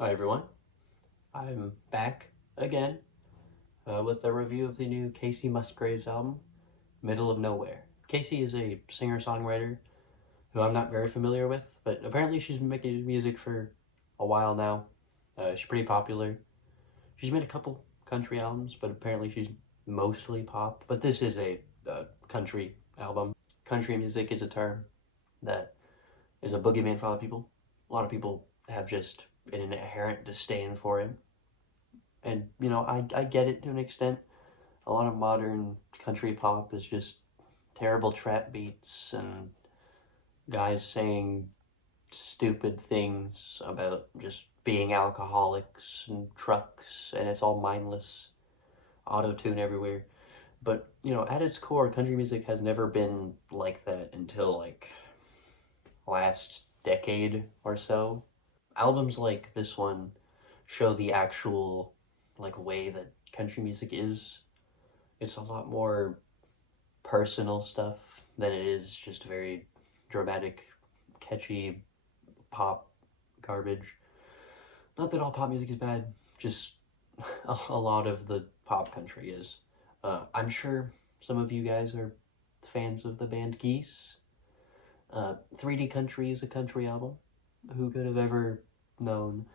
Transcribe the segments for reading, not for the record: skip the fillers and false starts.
Hi everyone, I'm back again with a review of the new Kacey Musgraves album, Middle of Nowhere. Kacey is a singer-songwriter who I'm not very familiar with, but apparently she's been making music for a while now. She's pretty popular. She's made a couple country albums, but apparently she's mostly pop. But this is a country album. Country music is a term that is a boogeyman for a lot of people. A lot of people have just an inherent disdain for it. And I get it to an extent. A lot of modern country pop is just terrible trap beats and guys saying stupid things about just being alcoholics and trucks, and it's all mindless. Auto tune everywhere. But at its core, country music has never been like that until like last decade or so. Albums like this one show the actual like way that country music is. It's a lot more personal stuff than it is just very dramatic, catchy pop garbage. Not that all pop music is bad, just a lot of the pop country is. I'm sure some of you guys are fans of the band Geese. 3D Country is a country album. Who could have ever known?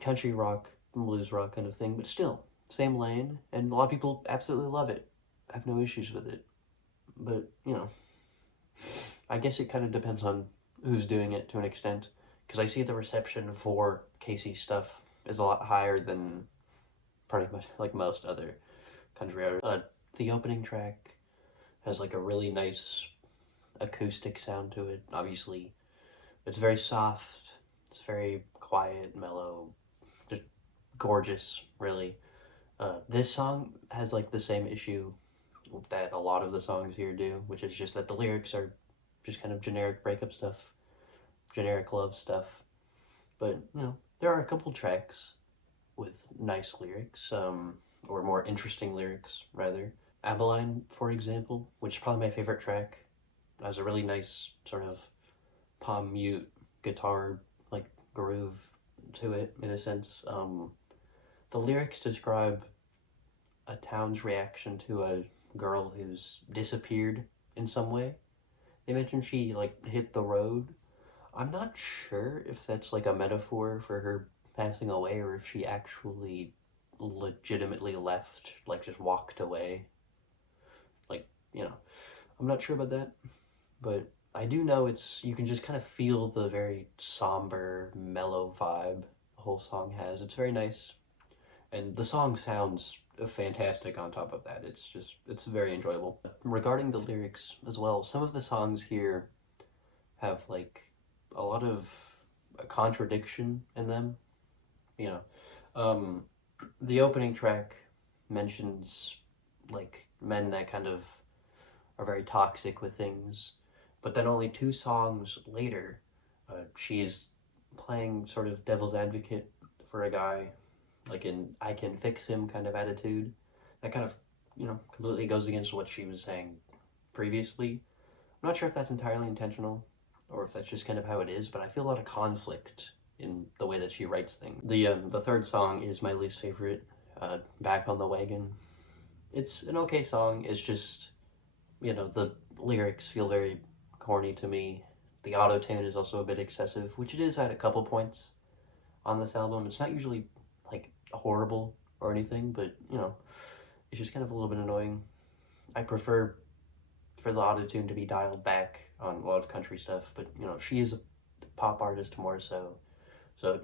Country rock, blues rock kind of thing, but still, same lane, and a lot of people absolutely love it. I have no issues with it. But, I guess it kind of depends on who's doing it to an extent, because I see the reception for Casey stuff is a lot higher than pretty much like most other country artists. The opening track has like a really nice acoustic sound to it. Obviously, it's very soft. It's very quiet, mellow, just gorgeous, really. This song has like the same issue that a lot of the songs here do, which is just that the lyrics are just kind of generic breakup stuff, generic love stuff. But there are a couple tracks with nice lyrics, or more interesting lyrics rather. Abilene, for example, which is probably my favorite track, has a really nice sort of palm mute guitar like groove to it in a sense. The lyrics describe a town's reaction to a girl who's disappeared in some way. They mention she like hit the road. I'm not sure if that's like a metaphor for her passing away or if she actually legitimately left, like just walked away. Like, I'm not sure about that, but I do know it's you can just kind of feel the very somber, mellow vibe the whole song has. It's very nice, and the song sounds fantastic on top of that. It's very enjoyable. Regarding the lyrics as well, some of the songs here have like a lot of contradiction in them. You know, um, the opening track mentions like men that kind of are very toxic with things, but then only two songs later, she's playing sort of devil's advocate for a guy, like in "I can fix him" kind of attitude. That kind of completely goes against what she was saying previously. I'm not sure if that's entirely intentional or if that's just kind of how it is, but I feel a lot of conflict in the way that she writes things. The third song is my least favorite, "Back on the Wagon." It's an okay song. It's just the lyrics feel very corny to me. The auto tune is also a bit excessive, which it is at a couple points on this album. It's not usually like horrible or anything, but it's just kind of a little bit annoying. I prefer for the auto tune to be dialed back on a lot of country stuff, but she is a pop artist more so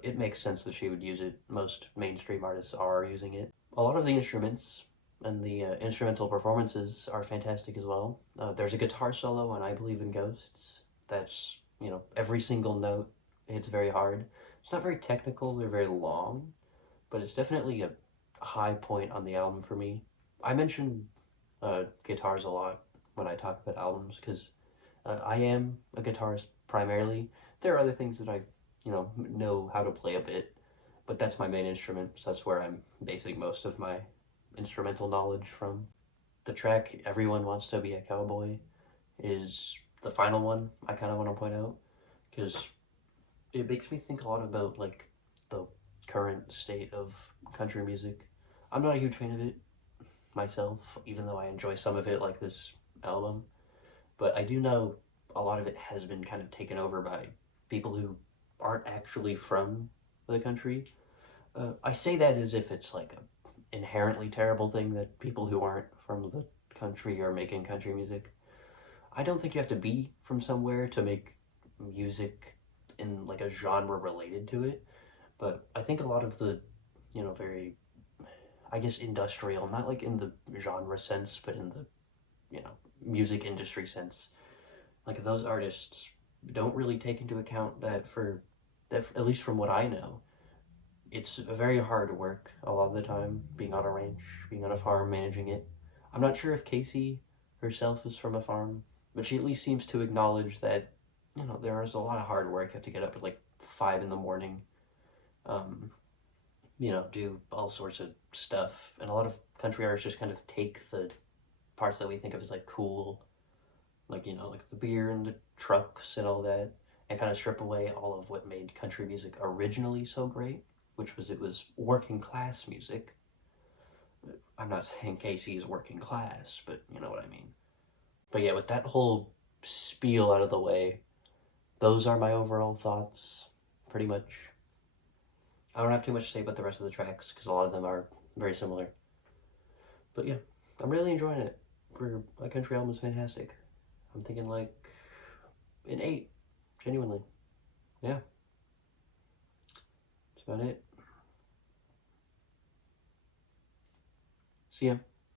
it makes sense that she would use it. Most mainstream artists are using it. A lot of the instruments and the instrumental performances are fantastic as well. There's a guitar solo on "I Believe in Ghosts" that's every single note hits very hard. It's not very technical or very long, but it's definitely a high point on the album for me. I mention guitars a lot when I talk about albums because I am a guitarist primarily. There are other things that I, know how to play a bit, but that's my main instrument, so that's where I'm basing most of my instrumental knowledge from. The track "Everyone Wants to Be a Cowboy" is the final one I kind of want to point out because it makes me think a lot about like the current state of country music. I'm not a huge fan of it myself, even though I enjoy some of it, like this album. But I do know a lot of it has been kind of taken over by people who aren't actually from the country. I say that as if it's like a inherently terrible thing that people who aren't from the country are making country music. I don't think you have to be from somewhere to make music in like a genre related to it, but I think a lot of the, very, I guess, industrial, not like in the genre sense, but in the, music industry sense, like those artists don't really take into account that, at least from what I know, it's very hard work a lot of the time, being on a ranch, being on a farm, managing it. I'm not sure if Kacey herself is from a farm, but she at least seems to acknowledge that, there is a lot of hard work. You have to get up at like 5 in the morning, um, do all sorts of stuff. And a lot of country artists just kind of take the parts that we think of as like cool, like, like the beer and the trucks and all that, and kind of strip away all of what made country music originally so great, which was it was working class music. I'm not saying Kacey is working class, but you know what I mean. But yeah, with that whole spiel out of the way, those are my overall thoughts, pretty much. I don't have too much to say about the rest of the tracks because a lot of them are very similar. But yeah, I'm really enjoying it. For a country album, it's fantastic. I'm thinking like an 8, genuinely. Yeah, that's about it. See ya.